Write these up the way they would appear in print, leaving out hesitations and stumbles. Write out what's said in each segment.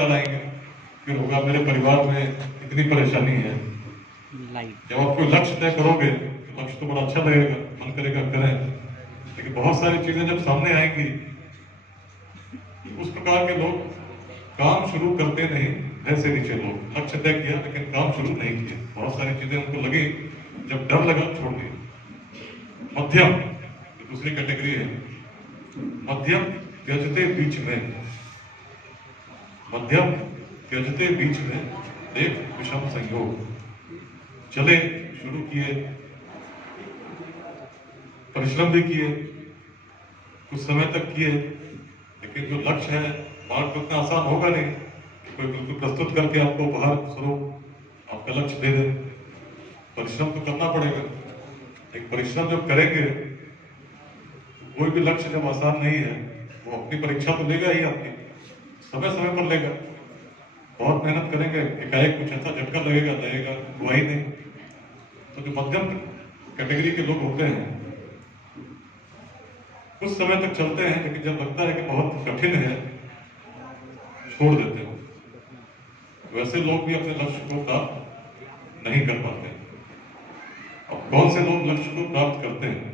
विचार आएंगे, फिर होगा मेरे परिवार में इतनी परेशानी है। जब आप कोई लक्ष्य तय करोगे तो लक्ष्य तो बड़ा अच्छा लगेगा, मन करेगा करें, लेकिन बहुत सारी चीजें जब सामने आएंगी, उस प्रकार के लोग काम शुरू करते नहीं। ऐसे नीचे लोग लक्ष्य तय किया लेकिन काम शुरू नहीं किया, बहुत सारी चीजें उनको लगी, जब डर लगा छोड़ दिया। मध्यम दूसरी कैटेगरी है, मध्यम त्यजते बीच में, मध्यम त्यजते बीच में देख विषम संयोग। चले, शुरू किए, परिश्रम भी किए, कुछ समय तक किए, लेकिन जो लक्ष्य है मार्ग तो उतना आसान होगा नहीं कि कोई बिल्कुल प्रस्तुत करके आपको उपहार स्वरूप आपका लक्ष्य दे दे। परिश्रम तो करना पड़ेगा, एक परिश्रम जब करेंगे, कोई भी लक्ष्य जब आसान नहीं है, वो अपनी परीक्षा तो लेगा ही आपकी, समय समय पर लेगा। बहुत मेहनत करेंगे, एकाएक कुछ ऐसा झटका लगेगा हुआ ही नहीं। तो जो मध्यम कैटेगरी के लोग होते हैं कुछ समय तक चलते हैं, लेकिन जब लगता है कि बहुत कठिन है, छोड़ देते हैं। वैसे लोग भी अपने लक्ष्य को प्राप्त नहीं कर पाते। अब कौन से लोग लक्ष्य को प्राप्त करते हैं?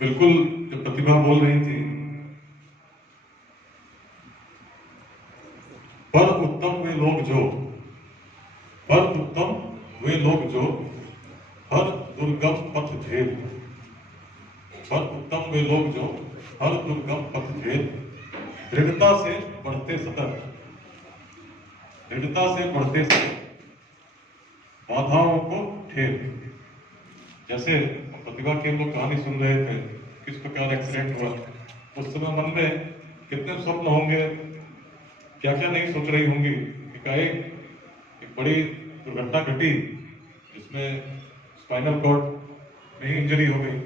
बिल्कुल जो प्रतिभा बोल रही थी, पर उत्तम वे लोग जो, पर उत्तम वे लोग जो हर दुर्गम पथ झेल, पर उत्तम वे लोग जो हर दुर्गम पथ झेल, दृढ़ता से बढ़ते सतत, दृढ़ता से बढ़ते सतत, बाधाओं को ठेल। जैसे प्रतिभा के लोग कहानी सुन रहे थे, किस प्रकार एक्सीडेंट हुआ, उस समय मन में कितने स्वप्न होंगे, क्या क्या नहीं सोच रही होंगी। एकाएक एक बड़ी दुर्घटना घटी जिसमें स्पाइनल कॉर्ड में इंजरी हो गई,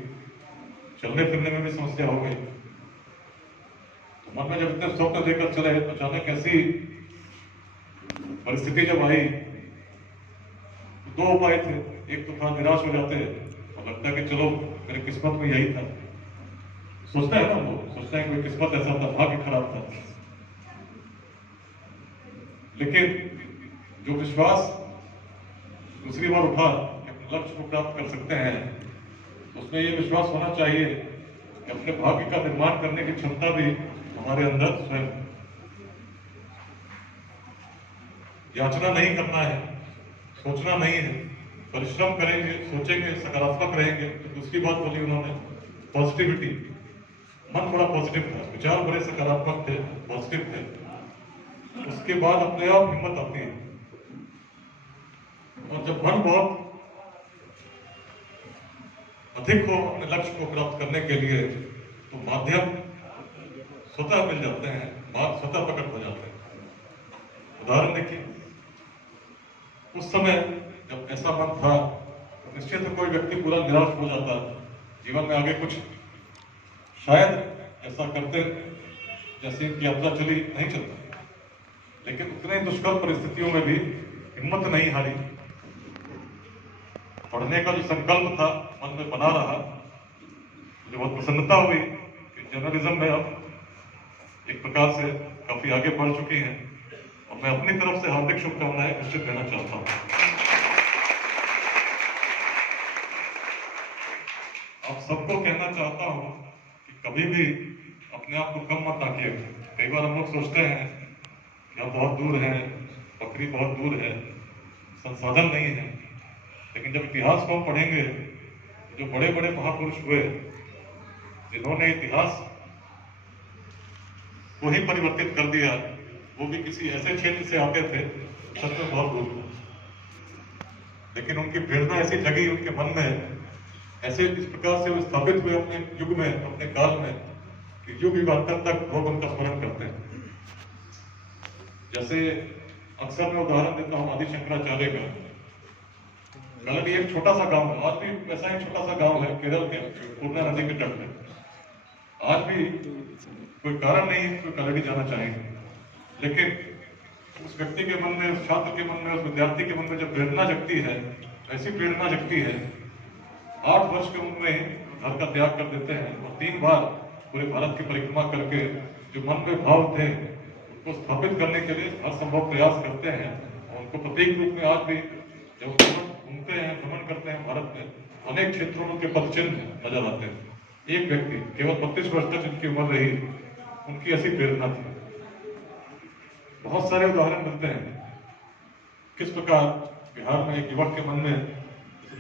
चलने फिरने में भी समस्या हो गई। तो मन में जब इतने स्वप्न लेकर चले, अचानक ऐसी परिस्थिति जब आई, दो उपाय थे। एक तो था निराश हो जाते हैं और लगता है कि चलो मेरे किस्मत में यही था। सोचता है ना लोग, सोचता है कि किस्मत ऐसा था, भाग्य खराब था। लेकिन जो विश्वास दूसरी बार उठा कि अपने लक्ष्य को प्राप्त कर सकते हैं, उसमें ये विश्वास होना चाहिए कि अपने भाग्य का निर्माण करने की क्षमता भी हमारे अंदर स्वयं। याचना नहीं करना है, सोचना नहीं है, परिश्रम करेंगे, सोचेंगे, सकारात्मक रहेंगे। तो दूसरी बात बोली उन्होंने, पॉजिटिविटी। मन बड़ा पॉजिटिव था, विचार बड़े सकारात्मक थे, पॉजिटिव थे। उसके बाद अपने आप हिम्मत आती है। और जब मन बहुत अधिक हो अपने लक्ष्य को प्राप्त करने के लिए, तो माध्यम स्वतः मिल जाते हैं, मार्ग स्वतः प्रकट हो जाते हैं। उदाहरण देखिए, उस समय जब ऐसा मन था, निश्चित कोई व्यक्ति पूरा निराश हो जाता, जीवन में आगे कुछ शायद ऐसा करते जैसे कि यात्रा चली नहीं चलता। लेकिन उतने दुष्कर परिस्थितियों में भी हिम्मत नहीं हारी, पढ़ने का जो संकल्प था मन में बना रहा। मुझे बहुत प्रसन्नता हुई कि जर्नलिज्म में अब एक प्रकार से काफी आगे बढ़ चुकी हैं, और मैं अपनी तरफ से हार्दिक शुभकामनाएं निश्चित देना चाहता हूं। आप सबको कहना चाहता हूं कि कभी भी अपने आप को कम मत आंकिएगा। कई बार हम लोग सोचते हैं कि हम बहुत दूर हैं, बकरी बहुत दूर है, संसाधन नहीं है। लेकिन जब इतिहास को हम पढ़ेंगे, जो बड़े बड़े महापुरुष हुए, जिन्होंने इतिहास को ही परिवर्तित कर दिया, वो भी किसी ऐसे क्षेत्र से आते थे सच में बहुत दूर, लेकिन उनकी प्रेरणा ऐसी जगी उनके मन में, ऐसे इस प्रकार से वो स्थापित हुए अपने युग में, अपने काल में, कि युग युगांतर तक लोग उनका स्मरण करते हैं। जैसे अक्सर मैं उदाहरण देता हूँ आदि शंकराचार्य का। कलड़ी एक छोटा सा गांव है, आज भी वैसा ही छोटा सा गांव है केरल के पूर्णा नदी के तट में। आज भी कोई कारण नहीं है कोई कलड़ी जाना चाहेंगे, लेकिन उस व्यक्ति के मन में, उस छात्र के मन में, उस विद्यार्थी के मन में जब प्रेरणा जगती है, ऐसी प्रेरणा जगती है, 8 वर्ष की उम्र में घर का त्याग कर देते हैं और 3 बार पूरे भारत की परिक्रमा करके जो मन में भाव थे को स्थापित करने के लिए हर संभव प्रयास करते हैं। और उनको प्रतीक रूप में आज भी जब घूमते हैं, भ्रमण करते हैं भारत में, अनेक क्षेत्रों में उनके पदचिन्ह नजर आते हैं। एक व्यक्ति केवल 32 वर्ष तक जिनकी उम्र रही, उनकी ऐसी प्रेरणा थी। बहुत सारे उदाहरण मिलते हैं किस प्रकार बिहार में एक युवक के मन में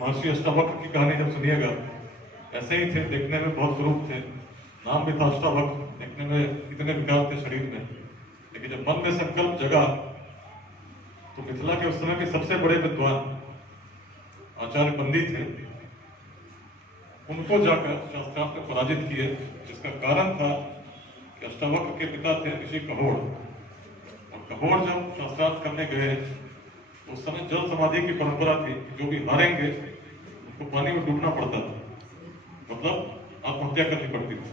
महर्षि अष्टावक्र की कहानी जब सुनिएगा, ऐसे ही थे, देखने में बहुत स्वरूप थे, नाम भी था अष्टावक्र, देखने में इतने विकार थे शरीर में, लेकिन जब मन में संकल्प जगा तो मिथिला के उस समय के सबसे बड़े विद्वान आचार्य पंडित थे, उनको जाकर शास्त्रार्थ में पराजित किए, जिसका कारण था कि अष्टावक्र के पिता थे ऋषि कहोड़, और कहोड़ जब शास्त्रार्थ करने गए तो उस समय जल समाधि की परंपरा थी, जो भी हारेंगे उनको पानी में डूबना पड़ता था, मतलब आत्महत्या करनी पड़ती थी।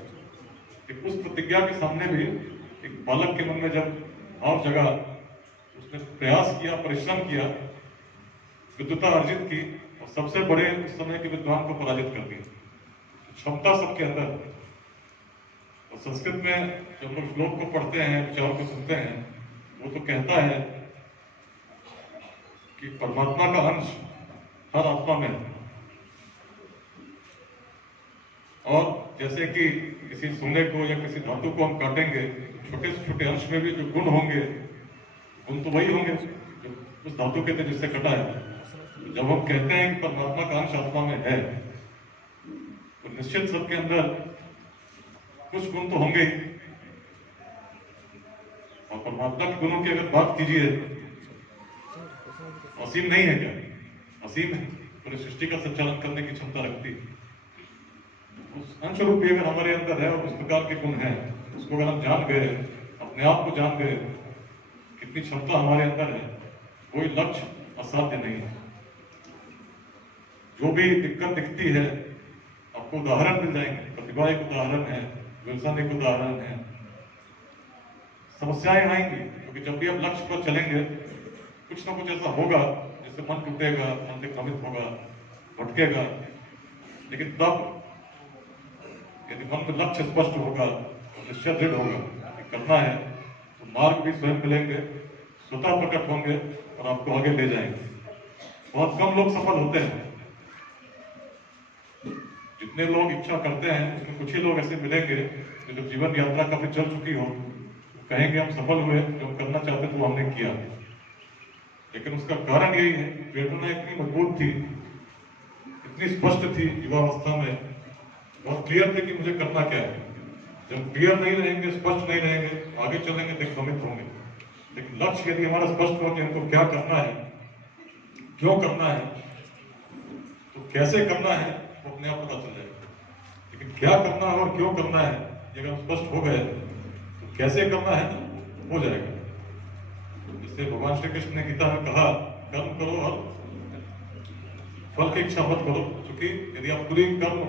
उस प्रतिज्ञा के सामने भी एक बालक के मन में जब भाव जगा, उसने प्रयास किया, परिश्रम किया, विद्वता अर्जित की और सबसे बड़े उस समय के विद्वान को पराजित कर दिया। क्षमता सबके अंदर। और संस्कृत में जब लोग श्लोक को पढ़ते हैं, विचारों को सुनते हैं, वो तो कहता है कि परमात्मा का अंश हर आत्मा में है। और जैसे कि किसी सोने को या किसी धातु को हम काटेंगे, छोटे से छोटे अंश में भी जो गुण होंगे, गुण तो वही होंगे जो उस धातु के थे जिससे कटा है। तो जब हम कहते हैं कि परमात्मा का अंश आत्मा में है, तो निश्चित सबके अंदर कुछ गुण तो होंगे ही। और परमात्मा के गुणों की अगर बात कीजिए, असीम नहीं है क्या? असीम है, पूरी सृष्टि का संचालन करने की क्षमता रखती है। उस अंश रूप भी अगर हमारे अंदर है और उस प्रकार के गुण हैं, उसको अगर हम जान गए, अपने आप को जान गए, कितनी क्षमता हमारे अंदर है, कोई लक्ष्य असाध्य नहीं है। जो भी दिक्कत दिखती है, आपको उदाहरण मिल जाएंगे। प्रतिभा एक उदाहरण है, विल्सन एक उदाहरण है। समस्याएं आएंगी, क्योंकि जब भी आप लक्ष्य पर चलेंगे, कुछ ना कुछ ऐसा होगा जिससे मन टूटेगा, मन दिग्भ्रमित होगा, भटकेगा। लेकिन तब यदि मन में लक्ष्य स्पष्ट होगा और निश्चय दृढ़ होगा कि करना है, तो मार्ग भी स्वयं मिलेंगे, स्वतः प्रकट होंगे और आपको आगे ले जाएंगे। बहुत कम लोग सफल होते हैं। जितने लोग इच्छा करते हैं, उसमें कुछ ही लोग ऐसे मिलेंगे जो जब जीवन यात्रा काफी चल चुकी हो, तो कहेंगे हम सफल हुए, जो हम करना चाहते थे वो हमने किया। लेकिन उसका कारण यही है कि प्रेरणा इतनी मजबूत थी, इतनी स्पष्ट थी युवावस्था में, बहुत क्लियर थे कि मुझे करना क्या है। जब क्लियर नहीं रहेंगे, स्पष्ट नहीं रहेंगे, आगे चलेंगे दिग्भ्रमित होंगे। लेकिन लक्ष्य यदि हमारा स्पष्ट हो कि हमको क्या करना है, क्यों करना है, तो कैसे करना है, वो अपने आप पता चल जाएगा। लेकिन क्या करना है और क्यों करना है, ये अगर स्पष्ट हो गए, तो कैसे करना है हो जाएगा। जिससे भगवान श्री कृष्ण ने गीता में कहा, कर्म करो और फल की इच्छा मत करो। क्योंकि यदि आप पूरी कर्म,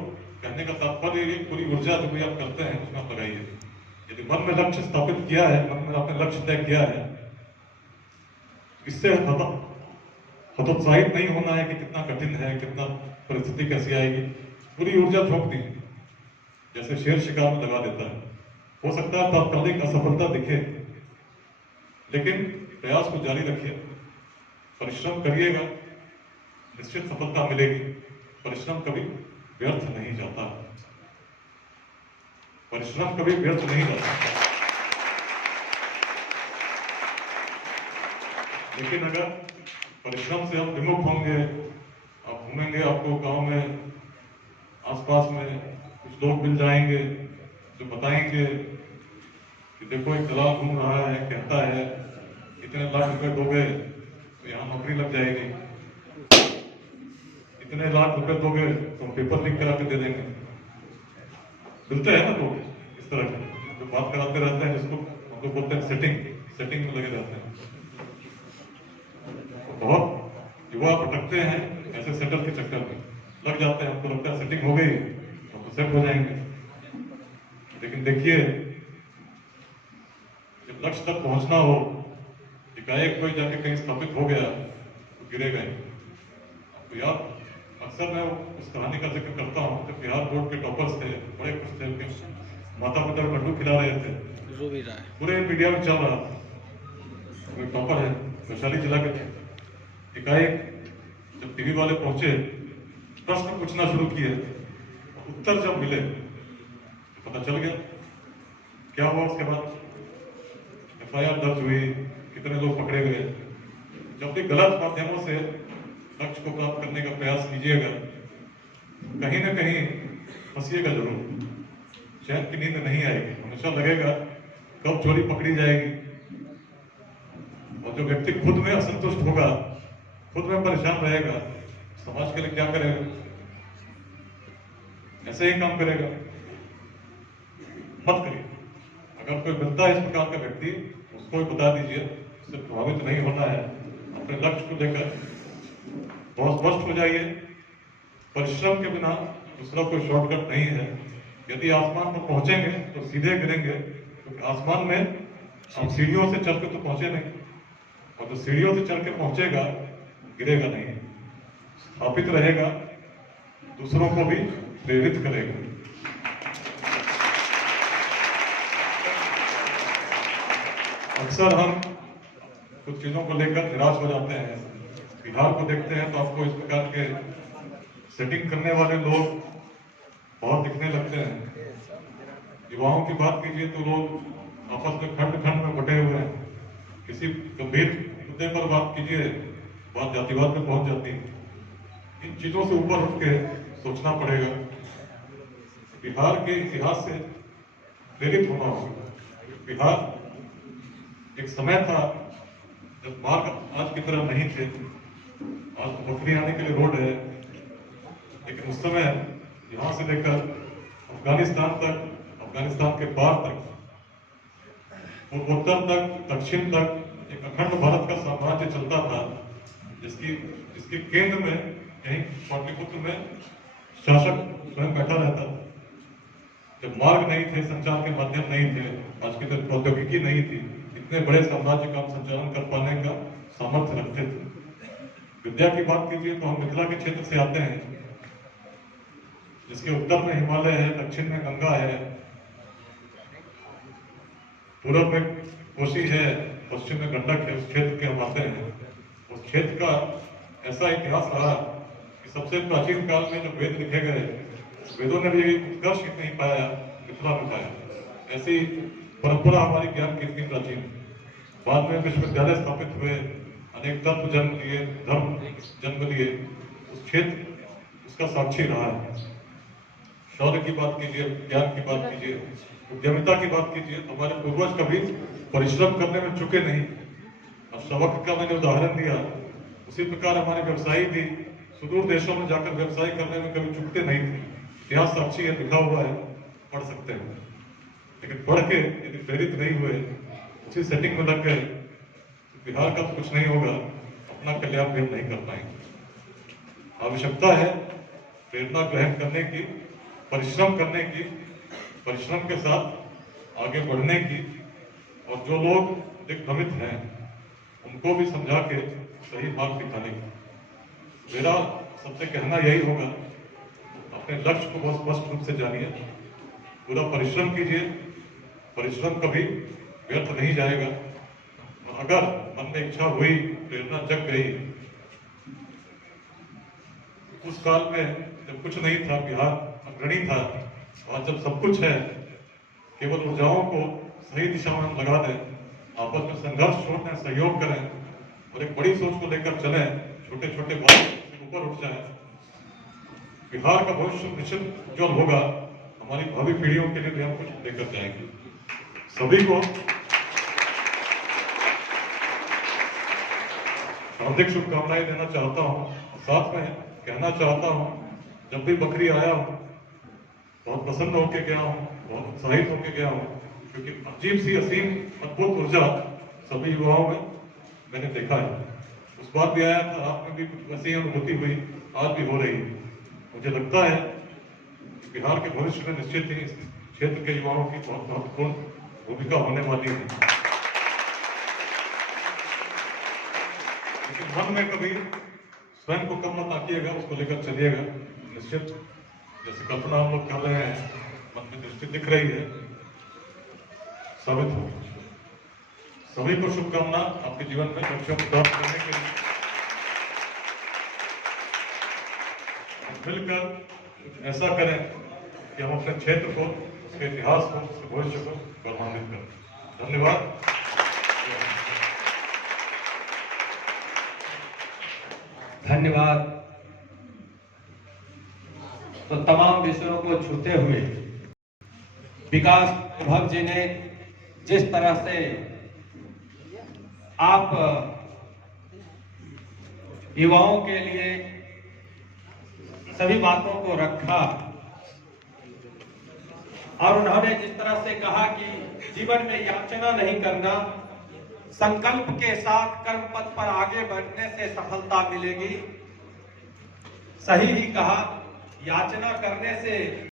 कहने का तात्पर्य ये पूरी ऊर्जा जो भी आप करते हैं उसमें आप लगाइए। यदि मन में लक्ष्य स्थापित किया है, मन में आपने लक्ष्य तय किया है, इससे हतोत्साहित नहीं होना है कि कितना कठिन है, कितना परिस्थिति कैसी आएगी। पूरी ऊर्जा झोंक दी, जैसे शेर शिकार में लगा देता है। हो सकता है तात्कालिक असफलता दिखे, लेकिन प्रयास को जारी रखिए, परिश्रम करिएगा, निश्चित सफलता मिलेगी। परिश्रम कभी व्यर्थ नहीं जाता, परिश्रम कभी व्यर्थ नहीं जाता। लेकिन अगर परिश्रम से हम विमुख होंगे, आप घूमेंगे, आपको गांव में आसपास में कुछ लोग मिल जाएंगे जो बताएंगे कि देखो एक दलाल घूम रहा है, कहता है इतने लाख रुपए दोगे तो यहाँ नौकरी लग जाएगी, इतने लाख रुपए दोगे तो पेपर लीक करा के दे देंगे। मिलते हैं ना लोग इस तरह के जो बात कराते रहते हैं, जिसको हम लोग बोलते हैं सेटिंग में लगे रहते हैं। तो बहुत युवा भटकते हैं ऐसे सेटल के चक्कर में, लग जाते हैं, हमको लगता है सेटिंग हो गई तो सेट हो जाएंगे। लेकिन देखिए, जब लक्ष्य तक पहुंचना हो, एकाएक कोई जाके कहीं स्थापित हो गया तो गिरेगा ही। तो यार, अक्सर मैं उस कहानी का जिक्र करता हूँ जब बिहार बोर्ड के टॉपर्स थे, बड़े खुश थे, माता पिता लड्डू खिला रहे थे, पूरे मीडिया में चल रहा था। वे टॉपर है, वैशाली जिला के थे। एकाएक जब टीवी वाले पहुंचे, प्रश्न पूछना शुरू किए, उत्तर जब मिले तो पता चल गया क्या हुआ। उसके बाद FIR दर्ज हुई, कितने लोग पकड़े गए। जब भी गलत माध्यमों से लक्ष्य को प्राप्त करने का प्रयास कीजिएगा, कहीं ना कहीं फंसिएगा जरूर, चैन की नींद नहीं आएगी। हमेशा लगेगा कब चोरी पकड़ी जाएगी। और जो व्यक्ति खुद में असंतुष्ट होगा, खुद में परेशान रहेगा, समाज के लिए क्या करेगा? ऐसे ही काम करेगा। मत करिए। अगर कोई मिलता है इस प्रकार का व्यक्ति, उसको भी बता दीजिए, उससे प्रभावित नहीं होना है। अपने लक्ष्य को लेकर बहुत स्पष्ट हो जाइए। परिश्रम के बिना दूसरा कोई शॉर्टकट नहीं है। यदि आसमान पर पहुंचेंगे तो सीधे गिरेंगे, क्योंकि आसमान में हम सीढ़ियों से चढ़ के तो पहुंचे नहीं, और जो सीढ़ियों से चढ़ के पहुंचेगा गिरेगा नहीं, स्थापित रहेगा, दूसरों को भी प्रेरित करेगा। अक्सर हम कुछ चीजों को लेकर निराश हो जाते हैं। बिहार को देखते हैं तो आपको इस प्रकार के सेटिंग करने वाले लोग बहुत दिखने लगते हैं। युवाओं की बात कीजिए तो लोग आपस में खंड खंड में बटे हुए हैं। किसी गंभीर मुद्दे पर बात कीजिए, बात जातिवाद में पहुंच जाती है। इन चीजों से ऊपर उठ के सोचना पड़ेगा। बिहार के इतिहास से प्रेरित होना होगा। बिहार एक समय था जब मार्ग आज की तरह नहीं थे। आज तो बकरी आने के लिए रोड है, लेकिन उस समय यहाँ से लेकर अफगानिस्तान तक, अफगानिस्तान के पार तक, पूर्वोत्तर तक, दक्षिण तक एक अखंड भारत का साम्राज्य चलता था, जिसके केंद्र में यहीं पाटलिपुत्र में शासक स्वयं बैठा रहता था। जब मार्ग नहीं थे, संचार के माध्यम नहीं थे, आज की तरह प्रौद्योगिकी नहीं थी, इतने बड़े साम्राज्य का हम संचालन कर पाने का सामर्थ्य रखते थे। विद्या की बात कीजिए तो हम मिथिला के क्षेत्र से आते हैं, जिसके उत्तर में हिमालय है, दक्षिण में गंगा है, पूर्व में कोसी है, पश्चिम में गंडक है। उस क्षेत्र के हम आते हैं। उस क्षेत्र का ऐसा इतिहास रहा कि सबसे प्राचीन काल में जो वेद लिखे गए, वेदों ने भी उत्कर्ष नहीं पाया, मिथिला में पाया। ऐसी परंपरा हमारी ज्ञान की इतनी प्राचीन। बाद में विश्वविद्यालय स्थापित हुए, अनेक तत्व जन्म लिए, धर्म जन्म लिए। उस क्षेत्र उसका साक्षी रहा है। शौर्य की बात कीजिए, ज्ञान की बात कीजिए, उद्यमिता की बात कीजिए, तो हमारे पूर्वज कभी परिश्रम करने में चुके नहीं। और शवक का मैंने उदाहरण दिया, उसी प्रकार हमारे व्यवसायी भी सुदूर देशों में जाकर व्यवसाय करने में कभी चुकते नहीं थे। इतिहास साक्षी है, लिखा हुआ है, पढ़ सकते हैं। लेकिन पढ़ के यदि प्रेरित नहीं हुए, उसी सेटिंग में लग गए, तो बिहार का तो कुछ नहीं होगा, अपना कल्याण भी हम नहीं कर पाएंगे। आवश्यकता है प्रेरणा ग्रहण करने की, परिश्रम करने की, परिश्रम के साथ आगे बढ़ने की, और जो लोग दिग्भ्रमित हैं उनको भी समझा के सही मार्ग दिखाने की। मेरा सबसे कहना यही होगा, अपने लक्ष्य को बहुत स्पष्ट रूप से जानिए, पूरा परिश्रम कीजिए। परिश्रम कभी व्यर्थ नहीं जाएगा। और अगर मन में इच्छा हुई, प्रेरणा जग गई, उस काल में जब कुछ नहीं था, बिहार अग्रणी था, और जब सब कुछ है, केवल ऊर्जाओं को सही दिशा में हम लगा दें, आपस में संघर्ष छोड़ दें, सहयोग करें, और एक बड़ी सोच को लेकर चलें, छोटे छोटे बात से ऊपर उठ जाएं, बिहार का भविष्य निश्चित उज्जवल होगा। हमारी भावी पीढ़ियों के लिए भी हम कुछ लेकर जाएंगे। सभी को हार्दिक शुभकामनाएं देना चाहता हूँ। साथ में कहना चाहता हूँ, जब भी बकरी आया हूँ, बहुत प्रसन्न होकर गया हूँ, बहुत उत्साहित होकर गया हूँ, क्योंकि अजीब सी असीम अद्भुत ऊर्जा सभी युवाओं में मैंने देखा है। उस बार भी आया था, आप में भी कुछ वैसी अनुभूति हुई, आज भी हो रही है। मुझे लगता है कि बिहार के भविष्य में निश्चित ही इस क्षेत्र के युवाओं की बहुत महत्वपूर्ण भूमिका होने वाली है। लेकिन मन में कभी स्वयं को कम मत आकिएगा, उसको लेकर चलिएगा। निश्चित जैसे कल्पना हम लोग कर रहे हैं, मन में दृष्टि दिख रही है, साबित होगी। सभी को शुभकामना आपके जीवन में लक्ष्यों को प्राप्त करने के लिए। मिलकर कुछ ऐसा करें कि हम अपने क्षेत्र को, उसके इतिहास को, उसके भविष्य को गौरवान्वित करें। धन्यवाद। धन्यवाद। तो तमाम विषयों को छूते हुए विकास विभाग जी ने जिस तरह से आप युवाओं के लिए सभी बातों को रखा और उन्होंने जिस तरह से कहा कि जीवन में याचना नहीं करना, संकल्प के साथ कर्म पथ पर आगे बढ़ने से सफलता मिलेगी। सही ही कहा, याचना करने से